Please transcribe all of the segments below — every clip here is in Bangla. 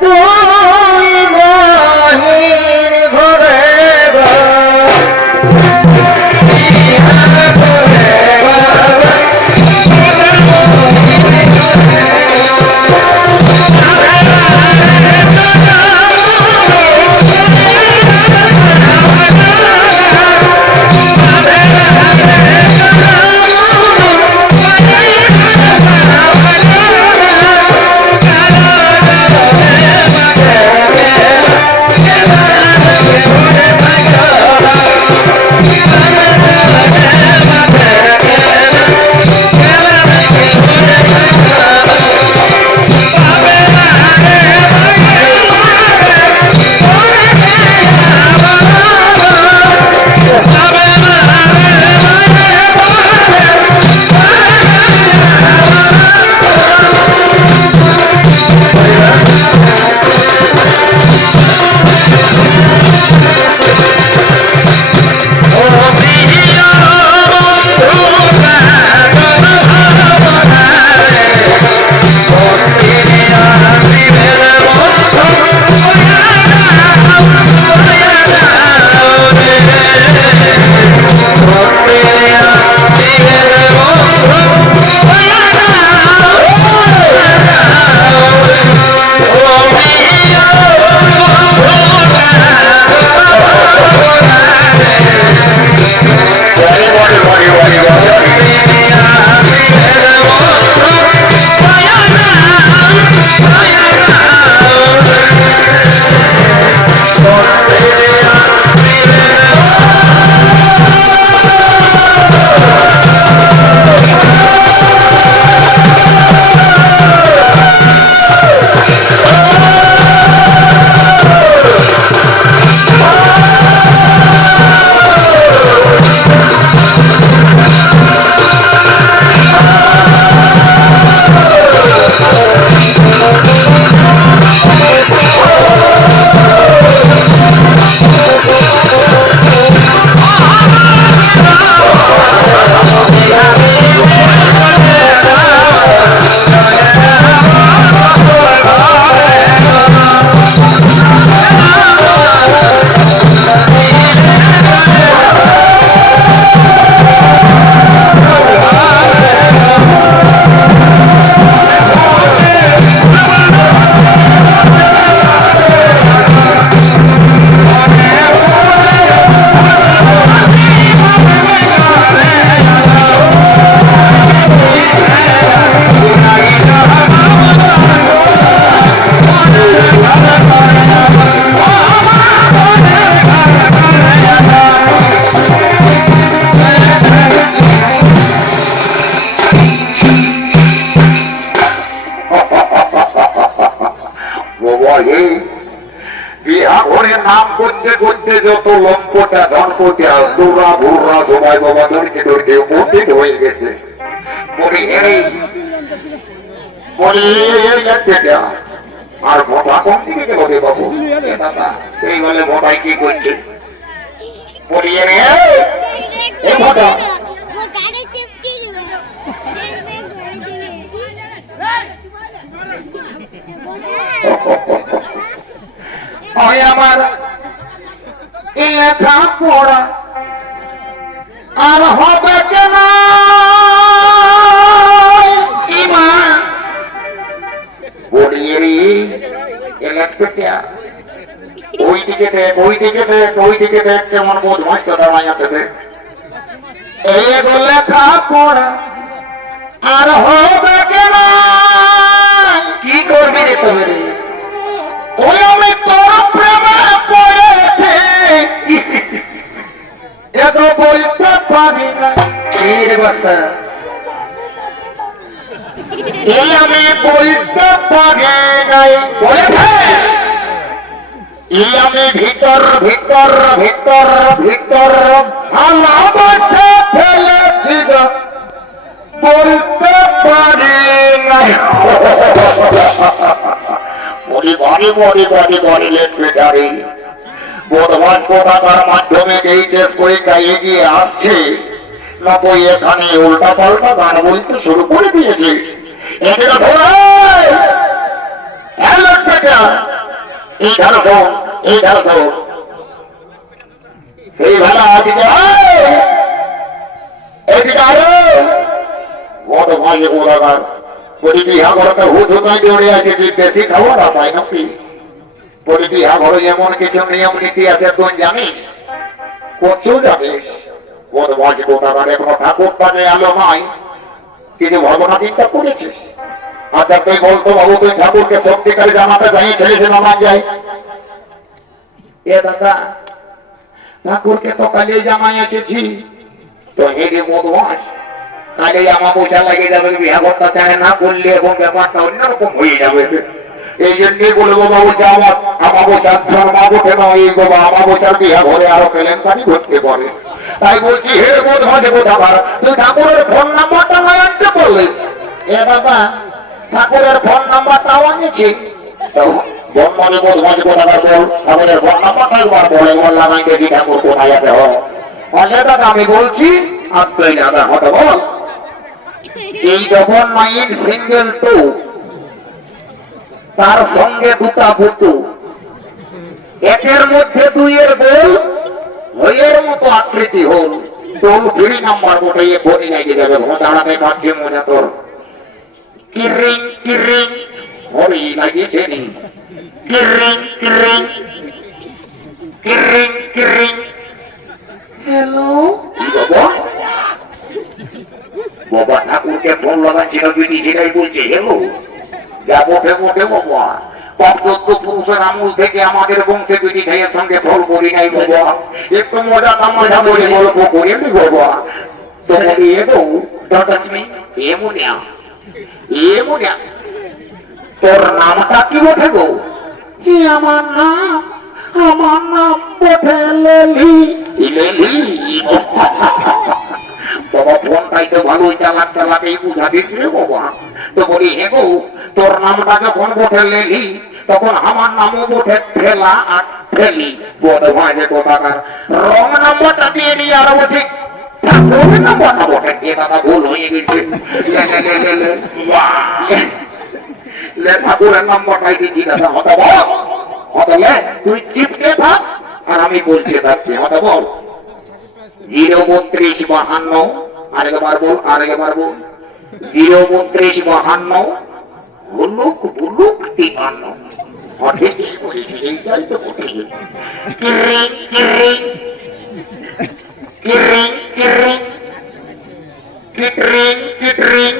তুই বাহির ঘরে নাম করতে করতে যত লম্পটা ধনপটা চোরা ভোররা সবাই বাবা ধরতে ধরতে উপস্থিত হয়ে গেছে। আর মোটা কম দিকে গেল রে বাবু, এই বলে মোটাই কি করছে বলিয়ে রে মোটা আমার লেখা পড়া আর হবে কেন বলিয়ে রে ওই দিকে দেখ ওই দিকে দেখ ওই দিকে দেখ কেমন বদমাস কথা মাই আছে দেখ এগো লেখা পড়া আর হবে কেন কি করবি রে তবে রে ওই আমি তোর প্রেমে পড়েছে এত বলতে পারি না বাচ্চা এই আমি বলতে পারি নাই এই আমি ভিতর ভিতর ভিতর ভিতর ভালোবাসা ফেলেছি বলতে পারি নাই বদমাস কোথাকার মাধ্যমে এইচএস পরীক্ষা এগিয়ে আসছে না তুই এখানে উল্টা পাল্টা গান বলতে শুরু করে দিয়েছিস। এটা এই ধারা শোন, এই ধারা শোন। সেই ভালো দিকে এইদিকে আরে কত ভাই ওরাগার বলি বিহা ঘরতে হুট হুতাই দৌড়ে আছে যে বেশি খাওয়ার আশায় নাকি বলি বিহা ঘরে এমন কিছু নিয়ম নীতি আছে তুই জানিস? কচু জানিস? কত ভাই ওরাগার এখনো ঠাকুর পাজে আলো নাই, কিছু ভাবনা চিন্তা করেছিস? আচ্ছা তুই বলতো বাবু, তুই ঠাকুরকে সত্যিকারে জানাতে চাইছিস না না যায়? এ দাদা ঠাকুরকে তো কালিয়ে জানাই এসেছি, তো হেরে বদমাস কালে আমার পয়সা লাগে যাবে, বিহা ঘরটা চায় না করলে এবং ব্যাপারটা অন্যরকম হয়ে যাবে। এই জন্যই বলবো বাবু যাও, আমার বসার মা ওঠে না, এই বাবা আমার বসার বিহা ঘরে আরো কেলেঙ্কারি ঘটতে পারে। তাই বলছি হেরে বদমাসে কোথাকার, তুই ঠাকুরের ফোন নাম্বারটা না আনতে বললিস? এ দাদা ঠাকুরের ফোন নাম্বারটাও আনিছি, বর্মনে বদমাসে কোথাকার বল, ঠাকুরের ফোন নাম্বারটা একবার বল, একবার লাগাই দেখি ঠাকুর কোথায় আছে। বলে দাদা আমি বলছি, আর তুই দাদা হতে বল। 899 তার সঙ্গে দুটা বুতু, একের মধ্যে দুইয়ের গোল, হইয়ের মতো আকৃতি হল, টোল ফ্রি নাম্বার বটে, এ ফোনই নাইকে যাবে। দাঁড়াতে খাচ্ছে মজা তোর, কিরিং কিরিং হরি লাগিয়েছে নি, কিরিং কিরিং কিরিং কিরিং। হ্যালো বাবা, ঠাকুরকে ফোন লাগাচ্ছিল বিটি, সেটাই বলছে হেলো। যা মোটে মোটে বাবা, পর্যন্ত পুরুষের আমল থেকে আমাদের বংশে বিটি ভাইয়ের সঙ্গে ফল করি নাই বাবা, একটু মজা তামাশা করে গল্প করে নি বাবা। তোমাকে এগো এমনিয়া এমনিয়া, তোর নামটা কি বটে গো? আমার নাম বটে লেলি। লেলি বাবা, ফোনটাই তো ভালোই চালাক চালাকেই বুঝা দিচ্ছিল বাবা। তো বলি হে গো, তোর নামটা যখন বটে লেলি, তখন আমার নামও বটে ফেলা আর ফেলি। বদমাইশে কোথাকার, রং নাম্বারটা দিয়ে নিয়ে আর বলছি ঠাকুরের নাম্বারটা বটে। এ দাদা ভুল হয়ে গেছে, ঠাকুরের নাম্বারটাই দিচ্ছি দাদা। হতে বল, হতে তুই চিপকে থাক আর আমি বলতে থাকছি। হতে বল 03252, আরেকবার বল, আরেকবার বল 03252 বুলুক বুলুক 53। ঠিকই বলেছি, এইটাই তো বটেছি। কিরিং কিরিং কিরিং কিরিং কিটরিং কিটরিং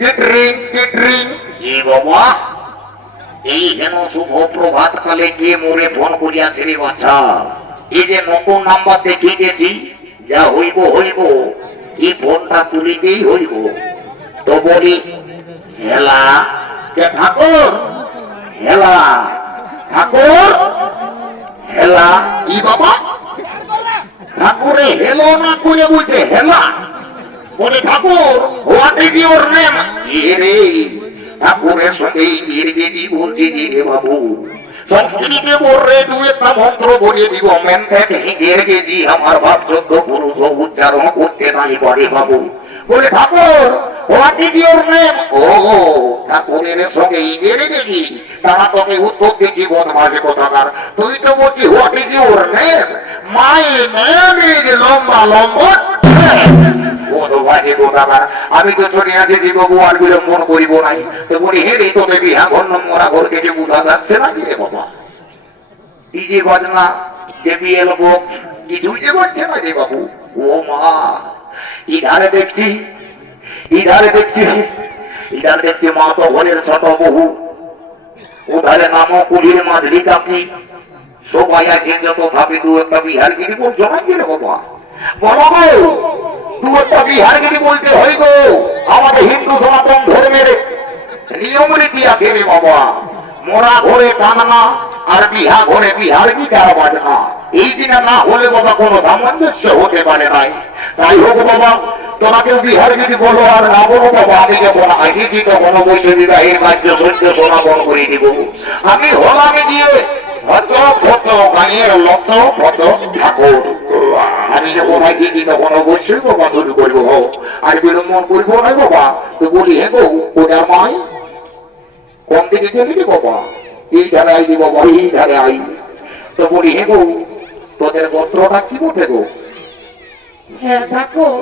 কিটরিং কিটরিং। এ বাবা, এই হেন শুভ প্রভাত কালে কে মোরে ফোন করিয়াছে রে বাছা? এই যে নতুন নাম্বার দেখিয়ে দিয়েছি, যা হইব হইব, এই ফোনটা তুলিতেই হইব। তো বলি হেলা কে ঠাকুর, হেলা ঠাকুর, হেলা ই বাবা, ঠাকুরে হেলো না করে বলছে হেলা। বলে ঠাকুর, হোয়াট ইজ ইউর নেম? রে ঠাকুরের সঙ্গে ইংরেজি বলছি রে বাবু, সংস্কৃতে বলরে দু একটা মন্ত্র বলিয়ে দিব, মেনটেন ইংরেজি আমার ভাব 14 পুরুষ উচ্চারণ করতে নাই পারে বাবু। বলে ঠাকুর, হোয়াট ইজ ইউর নেম? ও ঠাকুরের সঙ্গে ইংরেজি, তারা তোকে উত্তর দিচ্ছি বদমাশে কোথাকার। তুই তো বলছি what is your name? My name is লম্বা লম্বা। আমি তো চলে আসেছি বাবু, আর বিলম্বন করিব নাই। তো বলি হেরে তোকে বিহা ঘর নম্বরা ঘর কেটে বুঝা যাচ্ছে না কি রে বাবা? কি যে বাজনা, যে বিএল বক্স কিছুই যে বাজছে না রে বাবু। ও মা, ইধারে দেখছি, ইধারে দেখছি, ইধারে দেখছি মা তো ঘরের ছোট বহু, ওধারে নামো কুলির মাঝরি কাপি, সবাই আছে যত ভাবি দু একটা বিহার গিরি বলছো না কি রে বাবা? বলো গো, দু একটা বিহার গিরি বলতে হয় গো, আমাদের হিন্দু সনাতন ধর্মের নিয়ম রীতি আছে রে বাবা। মোরা ঘরে কান্না আর বিহা ঘরে বিহার গিটার বাজনা, এই দিনে না হলে বাবা কোনো সামঞ্জস্য হতে পারে নাই। তাই হোক বাবা, তোরা কেউ বিহার গিরি বলো আর না বলো বাবা, আমি যখন আসিছি তখন বসে বিবাহের কার্য সহ্য সমাপন করে দিব। আমি হলাম গিয়ে ভদ্র ভদ্র গানের লক্ষ ভদ্র ঠাকুর। আমি যখন আসিছি তখন অবশ্যই বাবা শুরু করবো, আর বিলম্বন করবো না বাবা। তো বলি হে গো, ওটা মাই কোন দিকে গেলি রে বাবা? এই ধারে আইলি বাবা, এই ধারে আই। তো বলি হে গো, তোদের গোত্রটা কি বটে গো? হ্যাঁ ঠাকুর,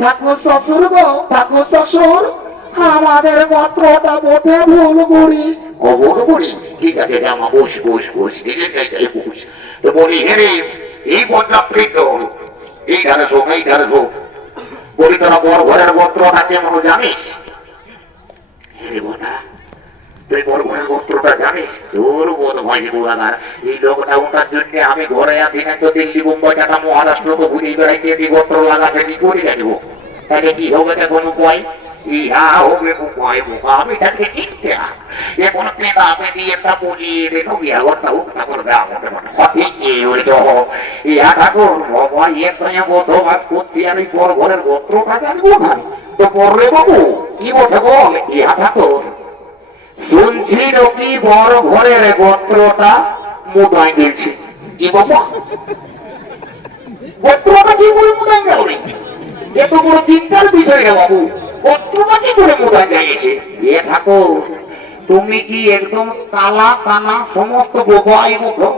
ঠাকুর শ্বশুর গো, ঠাকুর শ্বশুর, আমাদের গোত্রটা বটে ভুলগুড়ি। ও বলো বলি, ঠিক আছে জামা, বস বস বস, বস। তো বলি হে রে, এই গোত্রটি তো এই ধারে শোক, এই ধারে শোক। বলি তোরা বড় ঘরের গোত্রটা কেমন জানিস? হে বোনা, তুই বড় ঘরের গোত্রটা জানিস? তোর বোধ হয় বুড়াগার, এই লকডাউনটার জন্য আমি ঘরে আছি না, তো দিল্লি বোম্বাই টাটা মহারাষ্ট্র তো ঘুরে বেড়াইতে এই গোত্র লাগাছে, কি করে যাবো? তাহলে কি হবে এখন উপায়? ইহা হবে উপায় বোকা, আমি তাকে কিনতে এখন পেদাতে দিয়ে একটা বলিয়ে রেখো বিয়া ঘরটা হোক না করবে আমাকে মনে সঠিক ইহা ঠাকুর বাবা ইয়ে সঙ্গে বসবাস করছি, আমি বড় ঘরের গোত্রটা জানবো না। তো পড়বে বাবু কি বটে বল? ইহা ঠাকুর শুনছি কি বড় ঘরের গোত্রটা মুদাই গেছে। কি বাবা গোত্রটা কি করে মুদাই গেল? এত বড় চিন্তার বিষয় রে বাবু, গোত্রটা কি করে মুদাই গেছে? এ ঠাকুর তুমি কি একদম তালা কানা সমস্ত বোবাই মুখো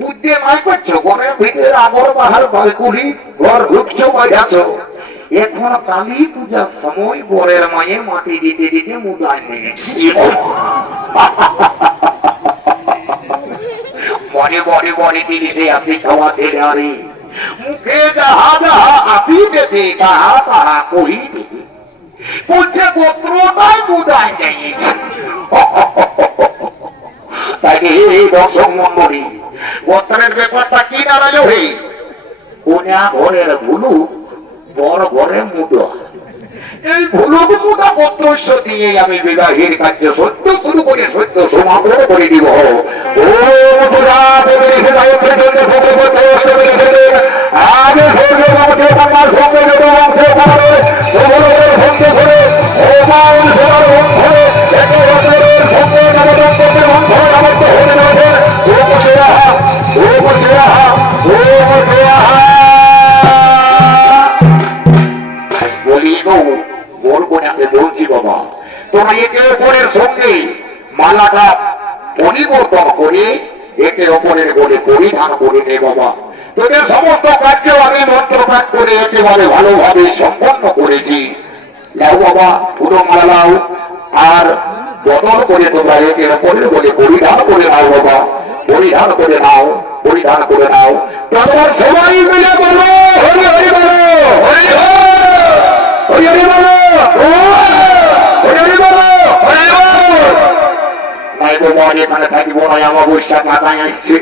বুঝতে নাই পারছো? ঘরের ভিতরে আগর বাহার বালকুলি ঘর ঢুকছো বাজাছো। এখন কালী পূজার সময় বরের মায়ের মাটি দিতে দিতে মুদাই নেই। মনে মনে মনে দিদিতে আপনি খাওয়া খেলে আরে মুখে যাহা যাহা আপি দেছে তাহা তাহা কহিতেছে, বলছে গোত্রটাই মুদাই যাইছে। তাকে এই দর্শক মন্ডলী গোত্রের ব্যাপারটা কি দাঁড়ালো? হে কোনা ঘরের ভুলু বড় ঘরে মুদা, এই ভুলুক মুদা গোত্রস্য দিয়ে আমি বিবাহের কার্য সত্য শুরু করে সত্য সমাপন করে দিব। ও মধুরা বেরিয়েছে গায়ত্রী জন্য সকল আগে সূর্য বংশের কন্যার সঙ্গে যত বংশের পারে সকলের সঙ্গে করে ওমান সেবার বংশে একে অপরের সঙ্গে নবদম্পতির বংশে আবদ্ধ হয়ে যাবে। ও বসে আহা, ও বসে আহা, ও বসে আহা। বলি গো বলবো না, বলছি বাবা, তোমরা একে অপরের সঙ্গে মালাটা পরিবর্তন করে একে অপরের বলে পরিধান করে নে বাবা। তোদের সমস্ত কার্য আমি মন্ত্র পাঠ করে একেবারে ভালোভাবে সম্পন্ন করেছি। নাও বাবা পুরো মালা নাও, আর বদল করে তোমরা একে অপরের বলে পরিধান করে নাও বাবা, পরিধান করে নাও, পরিধান করে নাও। তারপর সবাই মিলে বলো হরি হরি বলো, হরি হরি হরি বলো, হরি হরি বলো, হরি নাই বাবা এখানে থাকিব না, আমার বৈশাখ মাথায় আসছে,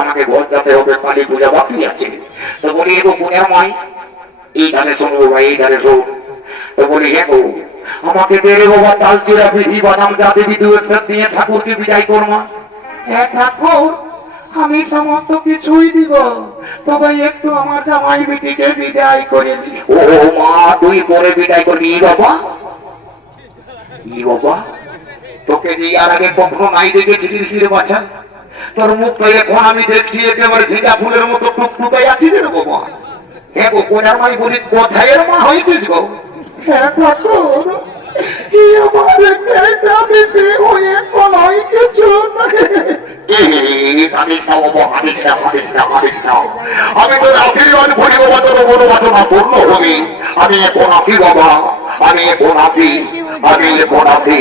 আমাকে ঘর যেতে হবে, কালী পূজা বাকি আছে। তো বলি এগো পুনের মাই এই ধারে শোনো বাবা, এই ধারে শোন। তো বলি এগো আমাকে দেরে বাবা চাল চিরা বিধি বাদাম জাতি বিধু একসাথ দিয়ে ঠাকুরকে বিদায় করমা। হ্যাঁ ঠাকুর, আমি সমস্ত কিছুই দিব, তবে একটু আমার জামাই বেটিকে বিদায় করে দিই। ও মা তুই করে বিদায় করবি? ই বাবা, ই বাবা তোকে যে আর আগে কখনো নাই দেখেছিলিস রে বাছা, তোর মুখ তো এখন আমি দেখছি একেবারে ঝিঙ্গা ফুলের মতো টুকটুকাই আছিস রে বাবা। হ্যাঁ গো কোনার মাই বলি কোথায় মা হয়েছিস গো? হ্যাঁ ঠাকুর, আমি তোর আশীর্বাদ করি বাবা, তোর মনোবাসনা পূর্ণ হবে। আমি এখন আসি বাবা, আমি এখন আসি, আমি এখন আসি,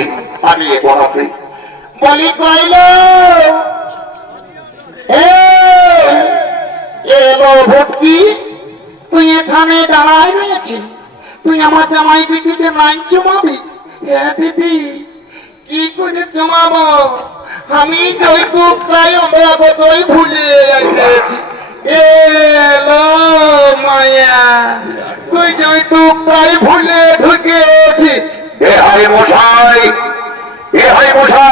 আমি এখন আসি। বলি কইল এলো ভটকি, তুই এখানে দাঁড়ায় রয়েছিস, তুই আমার জামাই পিঠিতে নাই চুমাবি? হ্যাঁ দিদি, কি করে চুমাবো? আমি যৌতুক চাই অন্তই ভুলে এসেছি। এলো মায়া, তুই যৌতুক চাই ভুলে ঢুকেছিস। এ হাই মশাই, এ হাই মশাই,